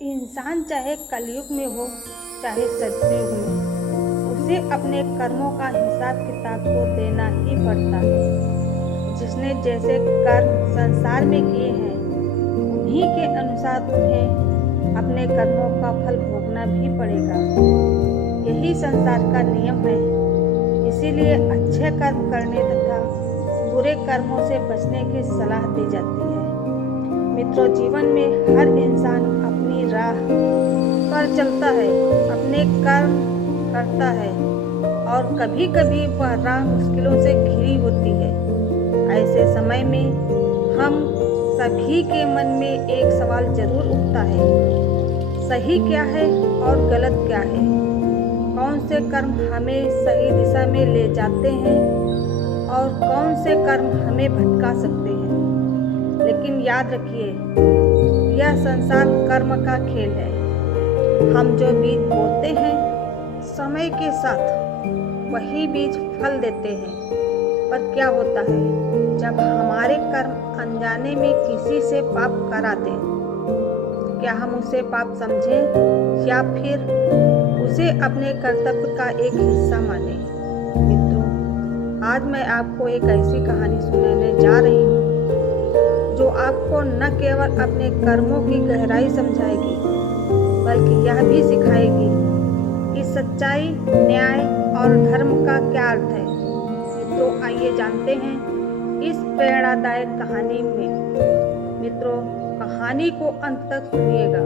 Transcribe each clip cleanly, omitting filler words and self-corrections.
इंसान चाहे कलयुग में हो चाहे सतयुग में, उसे अपने कर्मों का हिसाब किताब तो देना ही पड़ता है। जिसने जैसे कर्म संसार में किए हैं, उन्हीं के अनुसार उन्हें अपने कर्मों का फल भोगना भी पड़ेगा। यही संसार का नियम है। इसीलिए अच्छे कर्म करने तथा बुरे कर्मों से बचने की सलाह दी जाती है। मित्रों, जीवन में हर इंसान अपनी राह पर चलता है, अपने कर्म करता है और कभी कभी वह राह मुश्किलों से घिरी होती है। ऐसे समय में हम सभी के मन में एक सवाल जरूर उठता है, सही क्या है और गलत क्या है? कौन से कर्म हमें सही दिशा में ले जाते हैं और कौन से कर्म हमें भटका सकते हैं? लेकिन याद रखिए, यह संसार कर्म का खेल है। हम जो बीज बोते हैं, समय के साथ वही बीज फल देते हैं। पर क्या होता है जब हमारे कर्म अनजाने में किसी से पाप करा दें? क्या हम उसे पाप समझें या फिर उसे अपने कर्तव्य का एक हिस्सा मानें? मित्रों, आज मैं आपको एक ऐसी कहानी सुनाने जा रही हूँ जो आपको न केवल अपने कर्मों की गहराई समझाएगी, बल्कि यह भी सिखाएगी कि सच्चाई, न्याय और धर्म का क्या अर्थ है। मित्रों, आइए जानते हैं इस प्रेरणादायक कहानी में। मित्रों, कहानी को अंत तक सुनिएगा,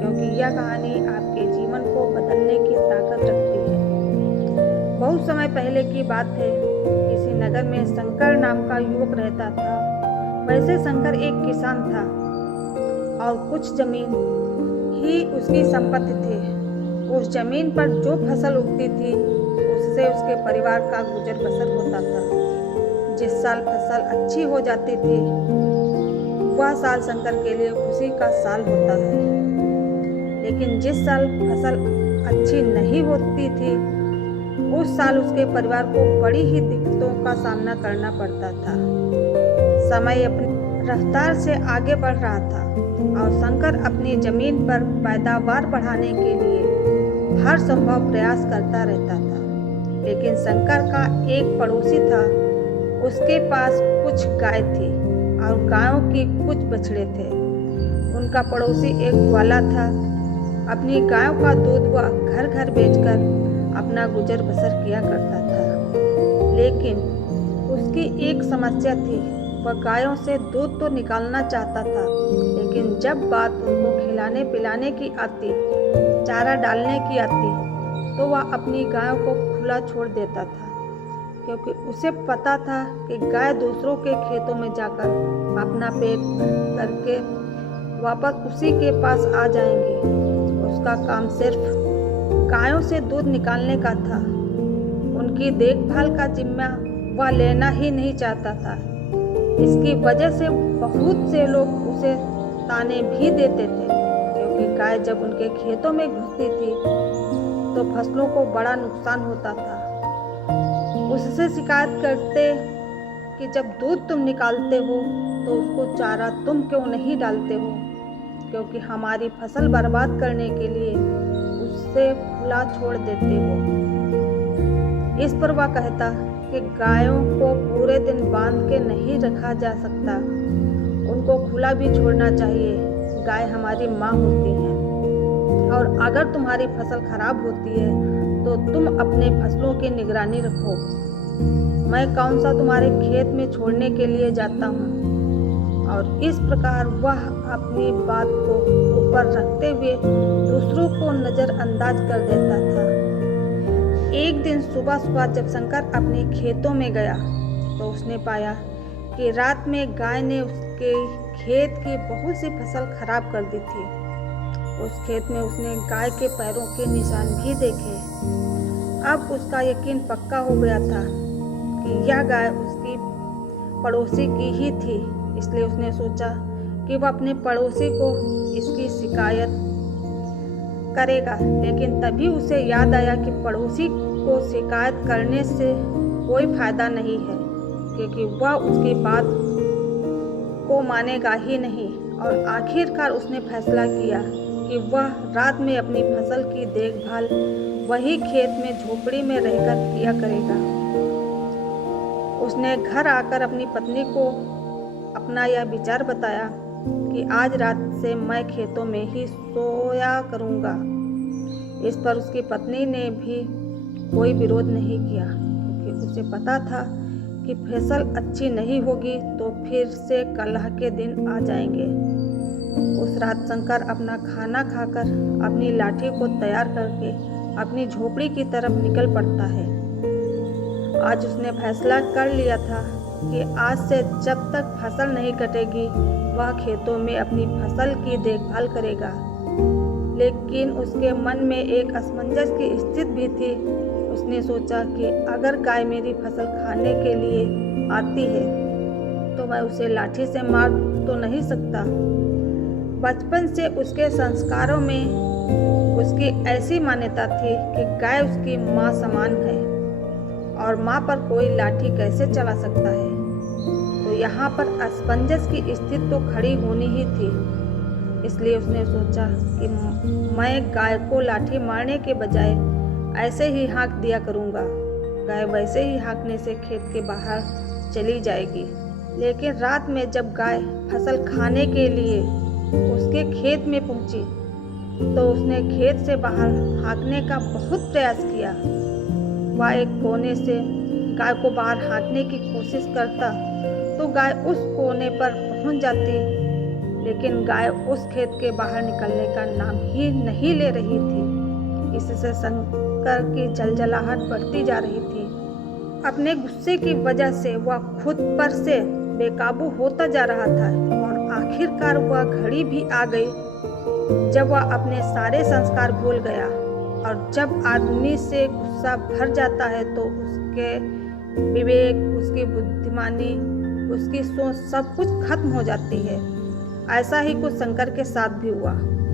क्योंकि यह कहानी आपके जीवन को बदलने की ताकत रखती है। बहुत समय पहले की बात है। किसी नगर में शंकर नाम का युवक रहता था। वैसे शंकर एक किसान था और कुछ जमीन ही उसकी संपत्ति थी। उस जमीन पर जो फसल उगती थी, उससे उसके परिवार का गुजर बसर होता था। जिस साल फसल अच्छी हो जाती थी, वह साल शंकर के लिए खुशी का साल होता है। लेकिन जिस साल फसल अच्छी नहीं होती थी, उस साल उसके परिवार को बड़ी ही दिक्कतों का सामना करना पड़ता था। समय अपनी रफ्तार से आगे बढ़ रहा था और शंकर अपनी जमीन पर पैदावार बढ़ाने के लिए हर संभव प्रयास करता रहता था। लेकिन शंकर का एक पड़ोसी था। उसके पास कुछ गाय थी और गायों के कुछ बछड़े थे। उनका पड़ोसी एक ग्वाला था। अपनी गायों का दूध वह घर घर बेचकर अपना गुजर बसर किया करता था। लेकिन उसकी एक समस्या थी। वह गायों से दूध तो निकालना चाहता था, लेकिन जब बात उनको खिलाने पिलाने की आती, चारा डालने की आती, तो वह अपनी गायों को खुला छोड़ देता था, क्योंकि उसे पता था कि गाय दूसरों के खेतों में जाकर अपना पेट करके वापस उसी के पास आ जाएंगी। उसका काम सिर्फ गायों से दूध निकालने का था। उनकी देखभाल का जिम्मा वह लेना ही नहीं चाहता था। इसकी वजह से बहुत से लोग उसे ताने भी देते थे, क्योंकि गाय जब उनके खेतों में घुसती थी तो फसलों को बड़ा नुकसान होता था। उससे शिकायत करते कि जब दूध तुम निकालते हो तो उसको चारा तुम क्यों नहीं डालते हो, क्योंकि हमारी फसल बर्बाद करने के लिए उससे खुला छोड़ देते हो। इस पर वह कहता कि गायों को पूरे दिन बांध के नहीं रखा जा सकता, उनको खुला भी छोड़ना चाहिए। गाय हमारी माँ होती हैं और अगर तुम्हारी फसल खराब होती है तो तुम अपने फसलों की निगरानी रखो। मैं कौन सा तुम्हारे खेत में छोड़ने के लिए जाता हूँ। और इस प्रकार वह अपनी बात को ऊपर रखते हुए दूसरों को नज़रअंदाज कर देता था। एक दिन सुबह सुबह जब शंकर अपने खेतों में गया तो उसने पाया कि रात में गाय ने उसके खेत की बहुत सी फसल खराब कर दी थी। उस खेत में उसने गाय के पैरों के निशान भी देखे। अब उसका यकीन पक्का हो गया था कि यह गाय उसकी पड़ोसी की ही थी। इसलिए उसने सोचा कि वह अपने पड़ोसी को इसकी शिकायत करेगा। लेकिन तभी उसे याद आया कि पड़ोसी को शिकायत करने से कोई फायदा नहीं है, क्योंकि वह उसकी बात को मानेगा ही नहीं। और आखिरकार उसने फैसला किया कि वह रात में अपनी फसल की देखभाल वही खेत में झोपड़ी में रहकर किया करेगा। उसने घर आकर अपनी पत्नी को अपना यह विचार बताया कि आज रात से मैं खेतों में ही सोया करूँगा। इस पर उसकी पत्नी ने भी कोई विरोध नहीं किया, क्योंकि उसे पता था कि फसल अच्छी नहीं होगी तो फिर से कलह के दिन आ जाएंगे। उस रात शंकर अपना खाना खाकर अपनी लाठी को तैयार करके अपनी झोपड़ी की तरफ निकल पड़ता है। आज उसने फैसला कर लिया था कि आज से जब तक फसल नहीं कटेगी वह खेतों में अपनी फसल की देखभाल करेगा। लेकिन उसके मन में एक असमंजस की स्थिति भी थी। उसने सोचा कि अगर गाय मेरी फसल खाने के लिए आती है तो मैं उसे लाठी से मार तो नहीं सकता। बचपन से उसके संस्कारों में उसकी ऐसी मान्यता थी कि गाय उसकी माँ समान है और माँ पर कोई लाठी कैसे चला सकता है। तो यहाँ पर असमंजस की स्थिति तो खड़ी होनी ही थी। इसलिए उसने सोचा कि मैं गाय को लाठी मारने के बजाय ऐसे ही हाँक दिया करूँगा। गाय वैसे ही हाँकने से खेत के बाहर चली जाएगी। लेकिन रात में जब गाय फसल खाने के लिए उसके खेत में पहुंची तो उसने खेत से बाहर हाँकने का बहुत प्रयास किया। वह एक कोने से गाय को बाहर हाँकने की कोशिश करता तो गाय उस कोने पर पहुंच जाती, लेकिन गाय उस खेत के बाहर निकलने का नाम ही नहीं ले रही थी। इससे शंकर की जलजलाहट बढ़ती जा रही थी। अपने गुस्से की वजह से वह खुद पर से बेकाबू होता जा रहा था और आखिरकार वह घड़ी भी आ गई जब वह अपने सारे संस्कार भूल गया। और जब आदमी से गुस्सा भर जाता है तो उसके विवेक, उसकी बुद्धिमानी, उसकी सोच सब कुछ खत्म हो जाती है। ऐसा ही कुछ शंकर के साथ भी हुआ।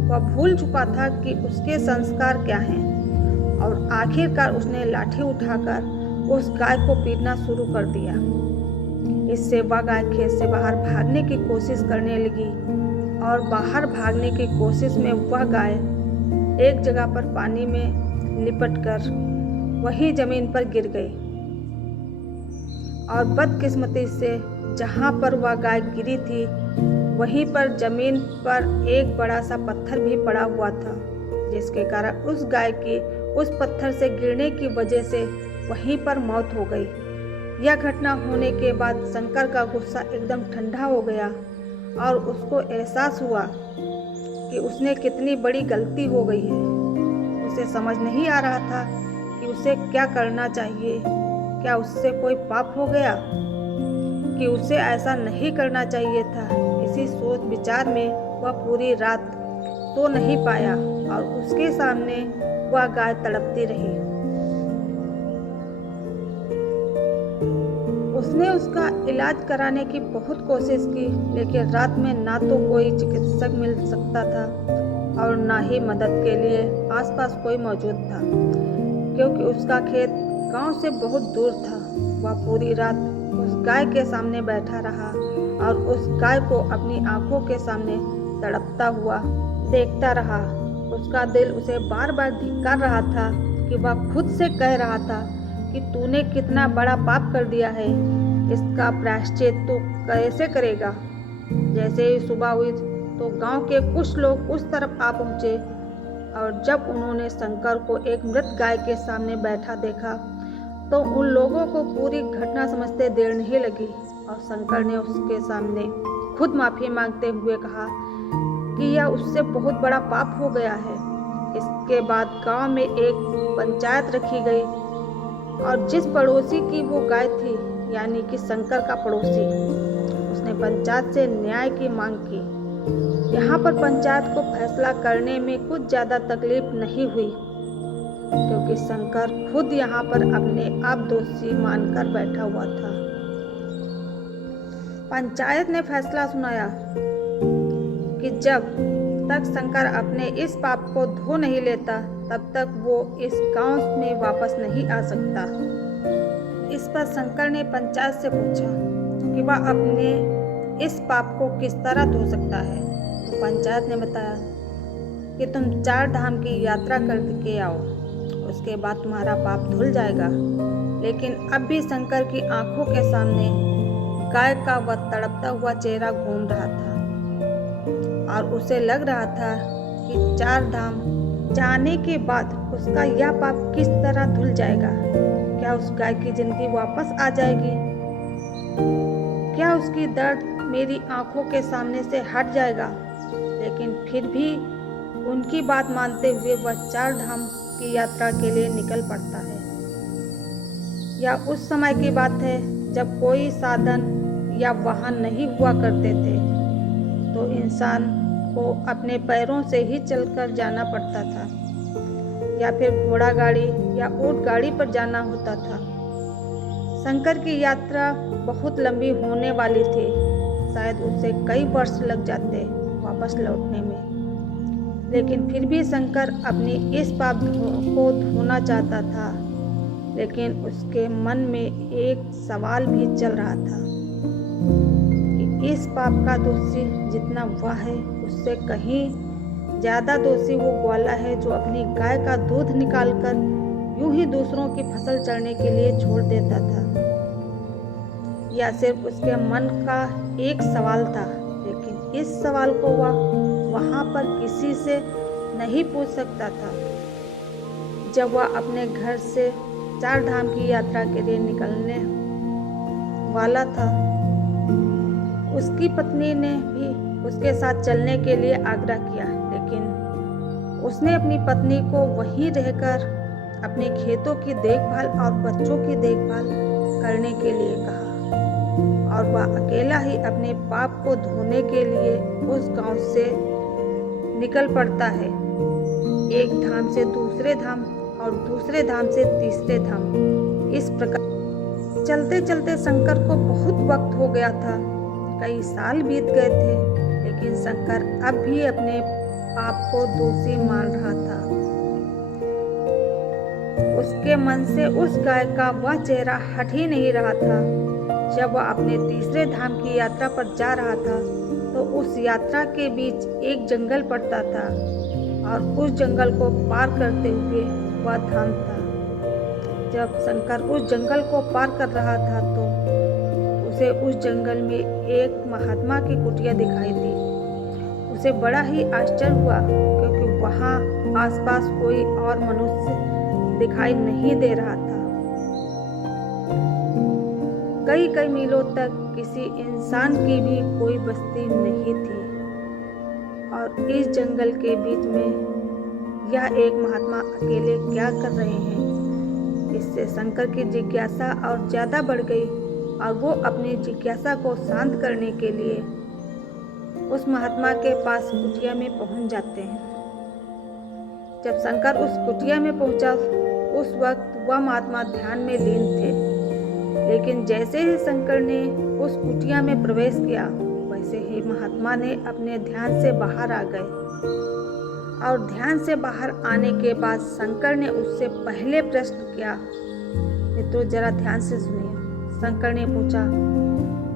वह भूल चुका था कि उसके संस्कार क्या हैं और आखिरकार उसने लाठी उठाकर उस गाय को पीटना शुरू कर दिया। इससे वह गाय खेत से बाहर भागने की कोशिश करने लगी और बाहर भागने की कोशिश में वह गाय एक जगह पर पानी में लिपटकर वही जमीन पर गिर गई। और बदकिस्मती से जहाँ पर वह गाय गिरी थी वहीं पर जमीन पर एक बड़ा सा पत्थर भी पड़ा हुआ था, जिसके कारण उस गाय की उस पत्थर से गिरने की वजह से वहीं पर मौत हो गई। यह घटना होने के बाद शंकर का गुस्सा एकदम ठंडा हो गया और उसको एहसास हुआ कि उसने कितनी बड़ी गलती हो गई है। उसे समझ नहीं आ रहा था कि उसे क्या करना चाहिए। क्या उससे कोई पाप हो गया कि उसे ऐसा नहीं करना चाहिए था। इसी सोच विचार में वह पूरी रात सो नहीं पाया और उसके सामने वह गाय तड़पती रही। उसने उसका इलाज कराने की बहुत कोशिश की, लेकिन रात में ना तो कोई चिकित्सक मिल सकता था और ना ही मदद के लिए आसपास कोई मौजूद था, क्योंकि उसका खेत गांव से बहुत दूर था। वह पूरी रात उस गाय के सामने बैठा रहा और उस गाय को अपनी आंखों के सामने तड़पता हुआ देखता रहा। उसका दिल उसे बार बार धिक्कार रहा था कि वह खुद से कह रहा था कि तूने कितना बड़ा पाप कर दिया है, इसका प्रायश्चित तू कैसे करेगा। जैसे ही सुबह हुई तो गांव के कुछ लोग उस तरफ आ पहुंचे और जब उन्होंने शंकर को एक मृत गाय के सामने बैठा देखा तो उन लोगों को पूरी घटना समझते देर नहीं लगी और शंकर ने उसके सामने खुद माफी मांगते हुए कहा कि यह उससे बहुत बड़ा पाप हो गया है। इसके बाद गांव में एक पंचायत रखी गई और जिस पड़ोसी की वो गाय थी, यानी कि शंकर का पड़ोसी, उसने पंचायत से न्याय की मांग की। यहाँ पर पंचायत को फैसला करने में कुछ ज़्यादा तकलीफ नहीं हुई, क्योंकि शंकर खुद यहाँ पर अपने आप दोषी मानकर बैठा हुआ था। पंचायत ने फैसला सुनाया कि जब तक शंकर अपने इस पाप को धो नहीं लेता तब तक वो इस गांव में वापस नहीं आ सकता। इस पर शंकर ने पंचायत से पूछा कि वह अपने इस पाप को किस तरह धो सकता है। तो पंचायत ने बताया कि तुम 4 धाम की यात्रा करके आओ, उसके बाद तुम्हारा पाप धुल जाएगा। लेकिन अब भी शंकर की आंखों के सामने गाय का वह तड़पता हुआ चेहरा घूम रहा था और उसे लग रहा था कि 4 धाम जाने के बाद उसका यह पाप किस तरह धुल जाएगा। क्या उस गाय की जिंदगी वापस आ जाएगी? क्या उसकी दर्द मेरी आंखों के सामने से हट जाएगा? लेकिन फिर भी उनकी बात मानते हुए वह 4 धाम की यात्रा के लिए निकल पड़ता है। यह उस समय की बात है जब कोई साधन या वाहन नहीं हुआ करते थे, तो इंसान को अपने पैरों से ही चलकर जाना पड़ता था या फिर घोड़ा गाड़ी या ऊंट गाड़ी पर जाना होता था। शंकर की यात्रा बहुत लंबी होने वाली थी, शायद उसे कई वर्ष लग जाते वापस लौटने में। लेकिन फिर भी शंकर अपनी इस पाप को धोना चाहता था। लेकिन उसके मन में एक सवाल भी चल रहा था कि इस पाप का दोषी जितना वह है, उससे कहीं ज़्यादा दोषी वो ग्वाला है जो अपनी गाय का दूध निकालकर यूं ही दूसरों की फसल चढ़ने के लिए छोड़ देता था। यह सिर्फ उसके मन का एक सवाल था, लेकिन इस सवाल को वह वहाँ पर किसी से नहीं पूछ सकता था। जब वह अपने घर से 4 धाम की यात्रा के लिए निकलने वाला था, उसकी पत्नी ने भी उसके साथ चलने के लिए आग्रह किया, लेकिन उसने अपनी पत्नी को वहीं रहकर अपने खेतों की देखभाल और बच्चों की देखभाल करने के लिए कहा और वह अकेला ही अपने पाप को धोने के लिए उस गांव से निकल पड़ता है। एक धाम से दूसरे धाम और दूसरे धाम से तीसरे धाम। इस प्रकार चलते चलते शंकर को बहुत वक्त हो गया था, कई साल बीत गए थे, लेकिन शंकर अब भी अपने पाप को दोषी मान रहा था। उसके मन से उस गाय का वह चेहरा हट ही नहीं रहा था। जब वह अपने तीसरे धाम की यात्रा पर जा रहा था, तो उस यात्रा के बीच एक जंगल पड़ता था और उस जंगल को पार करते हुए वह धाम था। जब शंकर उस जंगल को पार कर रहा था, तो उसे उस जंगल में एक महात्मा की कुटिया दिखाई दी। उसे बड़ा ही आश्चर्य हुआ, क्योंकि वहाँ आसपास कोई और मनुष्य दिखाई नहीं दे रहा था। कई कई मीलों तक किसी इंसान की भी कोई बस्ती नहीं थी और इस जंगल के बीच में यह एक महात्मा अकेले क्या कर रहे हैं। इससे शंकर की जिज्ञासा और ज़्यादा बढ़ गई और वो अपनी जिज्ञासा को शांत करने के लिए उस महात्मा के पास कुटिया में पहुंच जाते हैं। जब शंकर उस कुटिया में पहुंचा, उस वक्त वह महात्मा ध्यान में लीन थे। लेकिन जैसे ही शंकर ने उस कुटिया में प्रवेश किया, वैसे ही महात्मा ने अपने ध्यान से बाहर आ गए और ध्यान से बाहर आने के बाद शंकर ने उससे पहले प्रश्न किया। मित्रों, जरा ध्यान से सुनिए। शंकर ने पूछा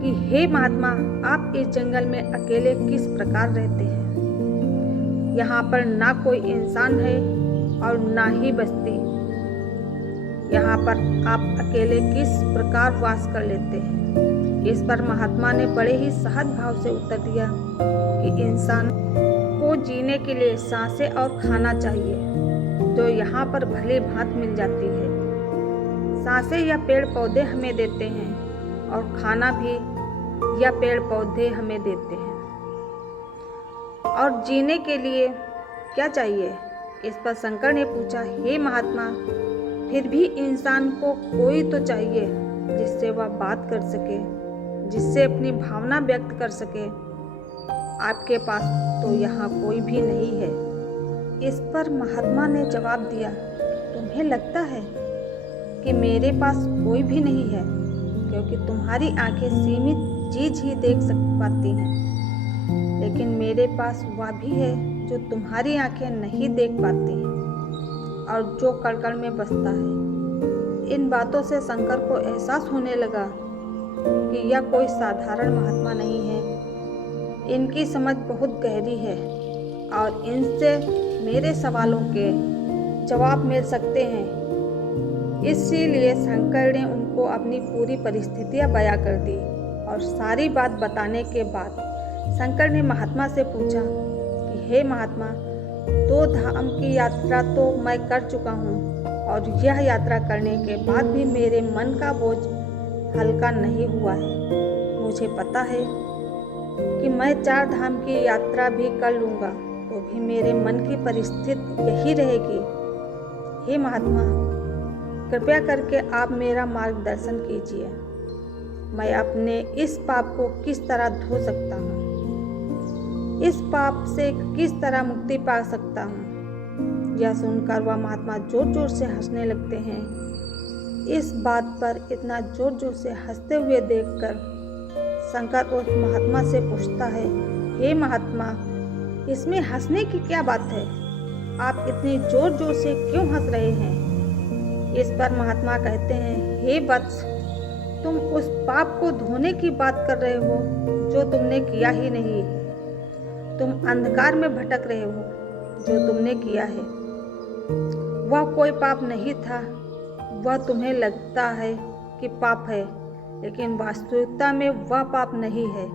कि हे महात्मा, आप इस जंगल में अकेले किस प्रकार रहते हैं? यहाँ पर ना कोई इंसान है और ना ही बस्ती। यहाँ पर आप अकेले किस प्रकार वास कर लेते हैं? इस पर महात्मा ने बड़े ही सहज भाव से उत्तर दिया कि इंसान को जीने के लिए सांसें और खाना चाहिए, जो यहाँ पर भली भांति मिल जाती है। सांसें या पेड़ पौधे हमें देते हैं और खाना भी या पेड़ पौधे हमें देते हैं। और जीने के लिए क्या चाहिए? इस पर शंकर ने पूछा, हे महात्मा, फिर भी इंसान को कोई तो चाहिए जिससे वह बात कर सके, जिससे अपनी भावना व्यक्त कर सके। आपके पास तो यहाँ कोई भी नहीं है। इस पर महात्मा ने जवाब दिया, तुम्हें लगता है कि मेरे पास कोई भी नहीं है, क्योंकि तुम्हारी आंखें सीमित चीज ही देख पाती हैं, लेकिन मेरे पास वह भी है जो तुम्हारी आंखें नहीं देख पाती हैं और जो कण-कण में बसता है। इन बातों से शंकर को एहसास होने लगा कि यह कोई साधारण महात्मा नहीं है। इनकी समझ बहुत गहरी है और इनसे मेरे सवालों के जवाब मिल सकते हैं। इसीलिए शंकर ने उनको अपनी पूरी परिस्थितियां बयां कर दी और सारी बात बताने के बाद शंकर ने महात्मा से पूछा कि हे महात्मा, 2 धाम की यात्रा तो मैं कर चुका हूँ और यह यात्रा करने के बाद भी मेरे मन का बोझ हल्का नहीं हुआ है। मुझे पता है कि मैं 4 धाम की यात्रा भी कर लूँगा तो भी मेरे मन की परिस्थिति यही रहेगी। हे महात्मा, कृपया करके आप मेरा मार्गदर्शन कीजिए। मैं अपने इस पाप को किस तरह धो सकता हूँ, इस पाप से किस तरह मुक्ति पा सकता हूँ। यह सुनकर वह महात्मा जोर जोर से हंसने लगते हैं। इस बात पर इतना जोर जोर से हंसते हुए देखकर शंकर उस महात्मा से पूछता है, हे महात्मा, इसमें हंसने की क्या बात है? आप इतनी जोर जोर से क्यों हंस रहे हैं? इस पर महात्मा कहते हैं, हे वत्स, तुम उस पाप को धोने की बात कर रहे हो जो तुमने किया ही नहीं। तुम अंधकार में भटक रहे हो जो तुमने किया है। वह कोई पाप नहीं था। वह तुम्हें लगता है कि पाप है, लेकिन वास्तविकता में वह पाप नहीं है।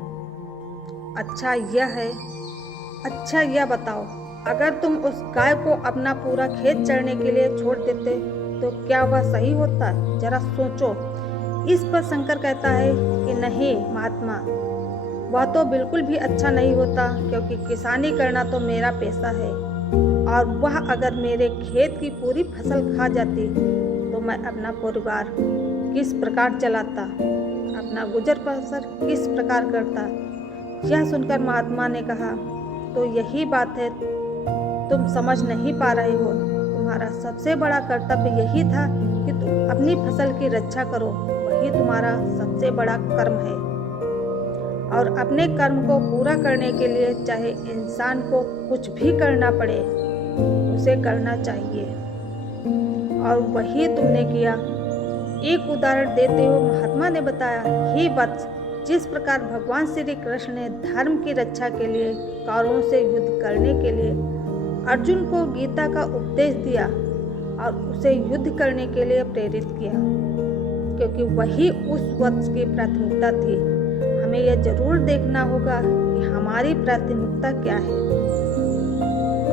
अच्छा यह बताओ, अगर तुम उस गाय को अपना पूरा खेत चरने के लिए छोड़ देते तो क्या वह सही होता? जरा सोचो। इस पर शंकर कहता है कि नहीं महात्मा, वह तो बिल्कुल भी अच्छा नहीं होता, क्योंकि किसानी करना तो मेरा पेशा है और वह अगर मेरे खेत की पूरी फसल खा जाती तो मैं अपना परिवार किस प्रकार चलाता, अपना गुजर बसर किस प्रकार करता। यह सुनकर महात्मा ने कहा, तो यही बात है, तुम समझ नहीं पा रहे हो। तुम्हारा सबसे बड़ा कर्तव्य यही था कि तुम अपनी फसल की रक्षा करो। वही तुम्हारा सबसे बड़ा कर्म है और अपने कर्म को पूरा करने के लिए चाहे इंसान को कुछ भी करना पड़े, उसे करना चाहिए और वही तुमने किया। एक उदाहरण देते हुए महात्मा ने बताया, हे वत्स, जिस प्रकार भगवान श्री कृष्ण ने धर्म की रक्षा के लिए कौरवों से युद्ध करने के लिए अर्जुन को गीता का उपदेश दिया और उसे युद्ध करने के लिए प्रेरित किया, क्योंकि वही उस वक्त की प्राथमिकता थी। हमें यह जरूर देखना होगा कि हमारी प्राथमिकता क्या है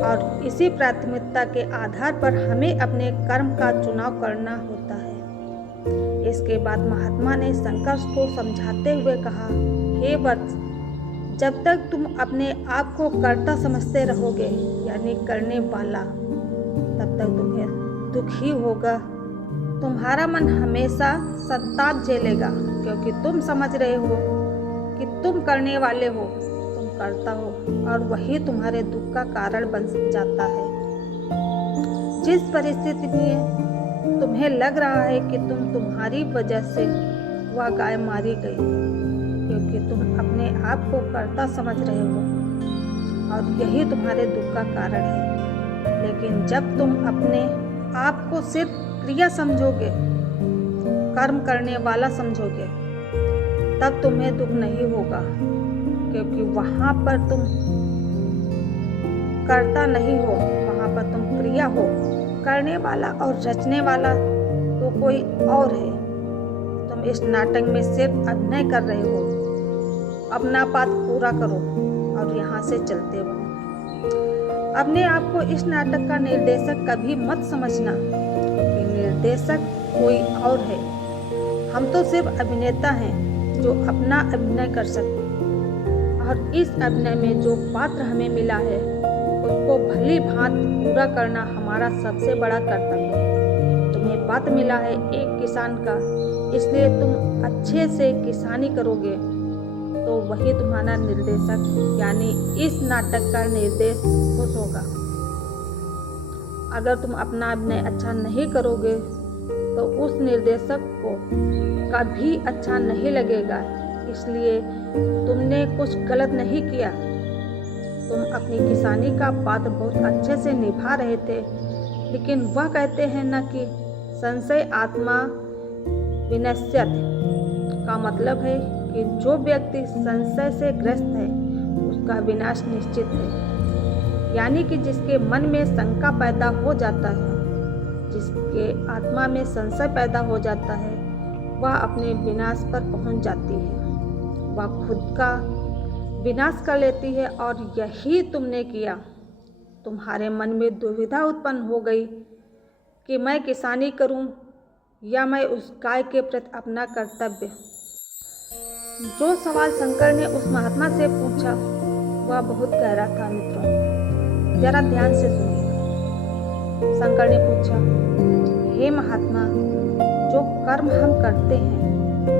और इसी प्राथमिकता के आधार पर हमें अपने कर्म का चुनाव करना होता है। इसके बाद महात्मा ने शंकर को समझाते हुए कहा, हे वत्स, जब तक तुम अपने आप को कर्ता समझते रहोगे, यानी करने वाला, तब तक तुम्हें दुख ही होगा। तुम्हारा मन हमेशा संताप झेलेगा, क्योंकि तुम समझ रहे हो कि तुम करने वाले हो, तुम करता हो और वही तुम्हारे दुख का कारण बन जाता है। जिस परिस्थिति में तुम्हें लग रहा है कि तुम्हारी वजह से वह गाय मारी गई, क्योंकि तुम अपने आप को कर्ता समझ रहे हो और यही तुम्हारे दुख का कारण है। लेकिन जब तुम अपने आप को सिर्फ क्रिया समझोगे, कर्म करने वाला समझोगे, तब तुम्हें दुख नहीं होगा, क्योंकि वहाँ पर तुम कर्ता नहीं हो, वहाँ पर तुम क्रिया हो। करने वाला और रचने वाला तो कोई और है। तुम इस नाटक में सिर्फ अभिनय कर रहे हो। अपना पाठ पूरा करो और यहाँ से चलते बनो। अपने आप को इस नाटक का निर्देशक कभी मत समझना कि निर्देशक कोई और है। हम तो सिर्फ अभिनेता हैं जो अपना अभिनय कर सकते हैं और इस अभिनय में जो पात्र हमें मिला है उसको भली भांति पूरा करना हमारा सबसे बड़ा कर्तव्य है। तुम्हें पात्र मिला है एक किसान का, इसलिए तुम अच्छे से किसानी करोगे तो वही तुम्हारा निर्देशक यानी इस नाटक का निर्देश खुश होगा। अगर तुम अपना अभिनय अच्छा नहीं करोगे तो उस निर्देशक को कभी अच्छा नहीं लगेगा। इसलिए तुमने कुछ गलत नहीं किया। तुम अपनी किसानी का पात्र बहुत अच्छे से निभा रहे थे, लेकिन वह कहते हैं ना कि संशय आत्मा विनश्यत का मतलब है कि जो व्यक्ति संशय से ग्रस्त है उसका विनाश निश्चित है। यानी कि जिसके मन में शंका पैदा हो जाता है, जिसके आत्मा में संशय पैदा हो जाता है, वह अपने विनाश पर पहुंच जाती है। वह खुद का विनाश कर लेती है। और यही तुमने किया। तुम्हारे मन में दुविधा उत्पन्न हो गई कि मैं किसानी करूं या मैं उस गाय के प्रति अपना कर्तव्य। जो सवाल शंकर ने उस महात्मा से पूछा वह बहुत गहरा था मित्रों, जरा ध्यान से सुनिए। शंकर ने पूछा, हे महात्मा, जो कर्म हम करते हैं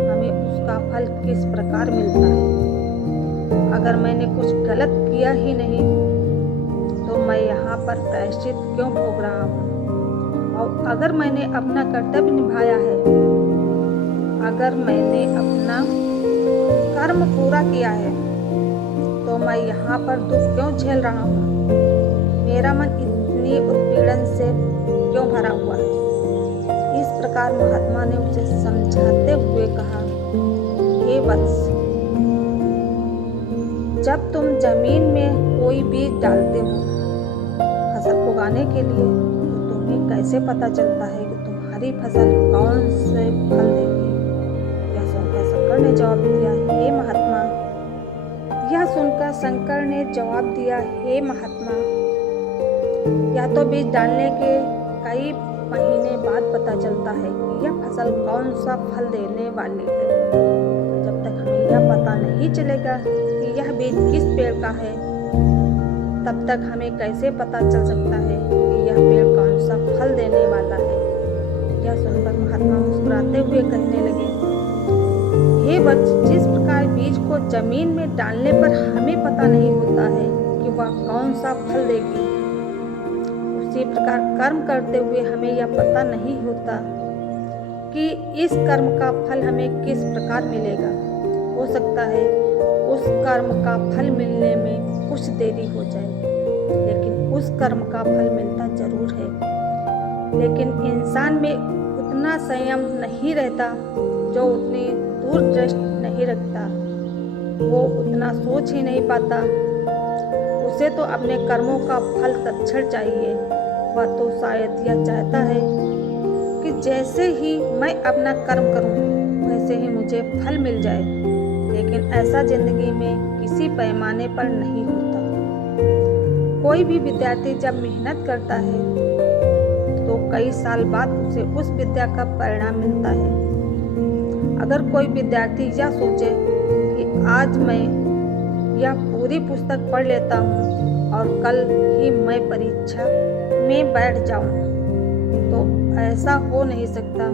हमें उसका फल किस प्रकार मिलता है? अगर मैंने कुछ गलत किया ही नहीं तो मैं यहाँ पर प्रायश्चित क्यों भोग रहा हूँ? और अगर मैंने अपना कर्तव्य निभाया है, अगर मैंने अपना कर्म पूरा किया है, तो मैं यहाँ पर दुख क्यों झेल रहा हूँ? मेरा मन इतनी उत्पीड़न से क्यों भरा हुआ है? इस प्रकार महात्मा ने उसे समझाते हुए कहा, हे वत्स, जब तुम जमीन में कोई बीज डालते हो फसल उगाने के लिए, तो तुम्हें कैसे पता चलता है कि तुम्हारी फसल कौन से फल देगी? यह सुनकर शंकर ने जवाब दिया, हे महात्मा, यह सुनकर शंकर ने जवाब दिया, हे महात्मा, या तो बीज डालने के कई महीने बाद पता चलता है कि यह फसल कौन सा फल देने वाली है। जब तक हमें यह पता नहीं चलेगा कि यह बीज किस पेड़ का है, तब तक हमें कैसे पता चल सकता है कि यह पेड़ कौन सा फल देने वाला है? यह सुनकर महात्मा मुस्कुराते हुए कहने लगे, हे वत्स, जिस प्रकार बीज को जमीन में डालने पर हमें पता नहीं होता है कि वह कौन सा फल देगी, उसी प्रकार कर्म करते हुए हमें यह पता नहीं होता कि इस कर्म का फल हमें किस प्रकार मिलेगा। हो सकता है उस कर्म का फल मिलने में कुछ देरी हो जाए, लेकिन उस कर्म का फल मिलता जरूर है। लेकिन इंसान में उतना संयम नहीं रहता, जो उतनी दूरदृष्टि नहीं रखता, वो उतना सोच ही नहीं पाता। उसे तो अपने कर्मों का फल तत्क्षण चाहिए। वह तो शायद यह चाहता है कि जैसे ही मैं अपना कर्म करूं वैसे ही मुझे फल मिल जाए, लेकिन ऐसा जिंदगी में किसी पैमाने पर नहीं होता। कोई भी विद्यार्थी जब मेहनत करता है तो कई साल बाद उसे उस विद्या का परिणाम मिलता है। अगर कोई विद्यार्थी यह सोचे कि आज मैं यह पूरी पुस्तक पढ़ लेता हूँ और कल ही मैं परीक्षा में बैठ जाऊँ, तो ऐसा हो नहीं सकता।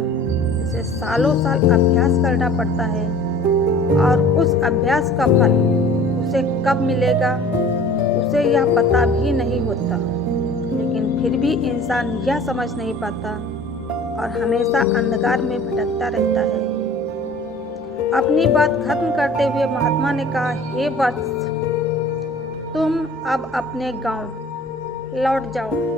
उसे सालों साल अभ्यास करना पड़ता है और उस अभ्यास का फल उसे कब मिलेगा उसे यह पता भी नहीं होता। लेकिन फिर भी इंसान यह समझ नहीं पाता और हमेशा अंधकार में भटकता रहता है। अपनी बात खत्म करते हुए महात्मा ने कहा, हे वत्स, तुम अब अपने गांव लौट जाओ।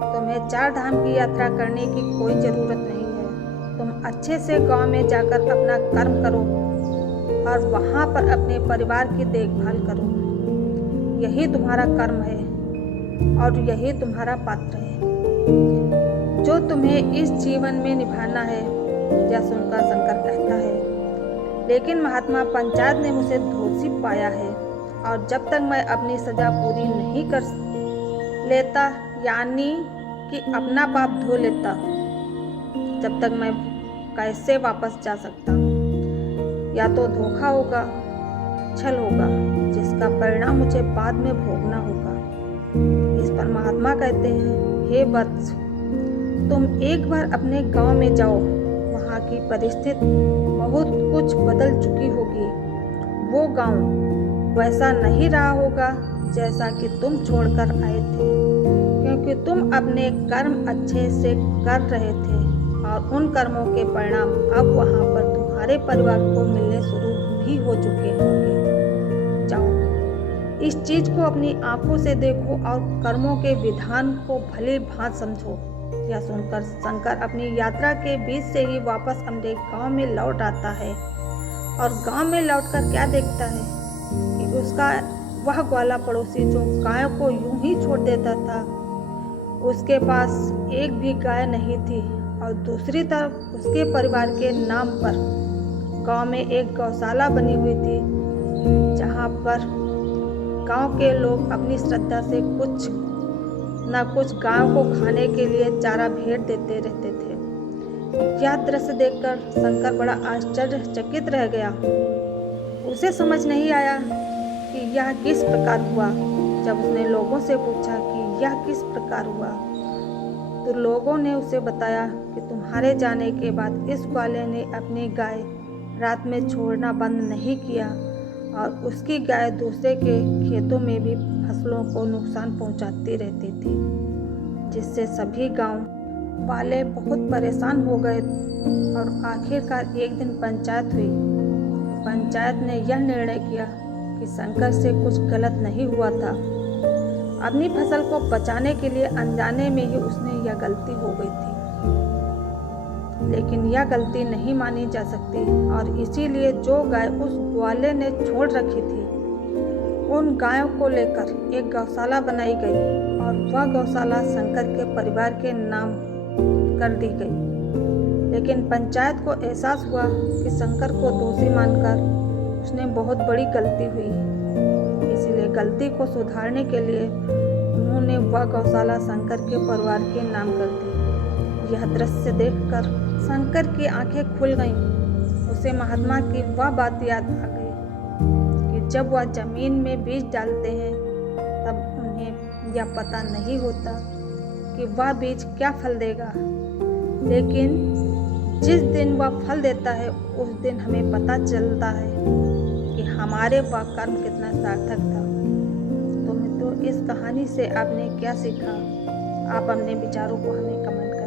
तुम्हें 4 धाम की यात्रा करने की कोई ज़रूरत नहीं है। तुम अच्छे से गांव में जाकर अपना कर्म करो और वहां पर अपने परिवार की देखभाल करो। यही तुम्हारा कर्म है और यही तुम्हारा पात्र है जो तुम्हें इस जीवन में निभाना है। यह सुनकर शंकर कहता है, लेकिन महात्मा, पंचायत ने मुझे दोषी पाया है और जब तक मैं अपनी सजा पूरी नहीं कर लेता, यानी कि अपना पाप धो लेता, जब तक मैं कैसे वापस जा सकता? या तो धोखा होगा, छल होगा, जिसका परिणाम मुझे बाद में भोगना होगा। इस पर महात्मा कहते हैं, हे वत्स, तुम एक बार अपने गांव में जाओ। वहाँ की परिस्थिति बहुत कुछ बदल चुकी होगी। वो गांव वैसा नहीं रहा होगा जैसा कि तुम छोड़कर आए थे, क्योंकि तुम अपने कर्म अच्छे से कर रहे थे और उन कर्मों के परिणाम अब वहाँ पर तुम्हारे परिवार को मिलने शुरू भी हो चुके होंगे। जाओ, इस चीज को अपनी आंखों से देखो और कर्मों के विधान को भली भांति समझो। यह सुनकर शंकर अपनी यात्रा के बीच से ही वापस अपने गांव में लौट आता है और गांव में लौटकर क्या देखता है कि वह ग्वाला पड़ोसी जो गाय को यूं ही छोड़ देता था, उसके पास एक भी गाय नहीं थी और दूसरी तरफ उसके परिवार के नाम पर गांव में एक गौशाला बनी हुई थी, जहां पर गांव के लोग अपनी श्रद्धा से कुछ न कुछ गायों को खाने के लिए चारा भेंट देते रहते थे। यह दृश्य देखकर शंकर बड़ा आश्चर्यचकित रह गया। उसे समझ नहीं आया कि यह किस प्रकार हुआ। जब उसने लोगों से पूछा कि यह किस प्रकार हुआ, तो लोगों ने उसे बताया कि तुम्हारे जाने के बाद इस ग्वाले ने अपनी गाय रात में छोड़ना बंद नहीं किया और उसकी गाय दूसरे के खेतों में भी फसलों को नुकसान पहुंचाती रहती थी, जिससे सभी गांव वाले बहुत परेशान हो गए और आखिरकार एक दिन पंचायत हुई। पंचायत ने यह निर्णय किया कि शंकर से कुछ गलत नहीं हुआ था। अपनी फसल को बचाने के लिए अनजाने में ही उसने यह गलती हो गई थी, लेकिन यह गलती नहीं मानी जा सकती और इसीलिए जो गाय उस ग्वाले ने छोड़ रखी थी, उन गायों को लेकर एक गौशाला बनाई गई और वह गौशाला शंकर के परिवार के नाम कर दी गई। लेकिन पंचायत को एहसास हुआ कि शंकर को दोषी मानकर उसने बहुत बड़ी गलती हुई, इसलिए गलती को सुधारने के लिए उन्होंने वह गौशाला शंकर के परिवार के नाम कर दी। यह दृश्य देखकर शंकर की आंखें खुल गईं। उसे महात्मा की वह बात याद आ गई कि जब वह जमीन में बीज डालते हैं तब उन्हें यह पता नहीं होता कि वह बीज क्या फल देगा, लेकिन जिस दिन वह फल देता है उस दिन हमें पता चलता है कि हमारे वह कर्म कितना सार्थक था। तो मित्रों, इस कहानी से आपने क्या सीखा? आप अपने विचारों को हमें कमेंट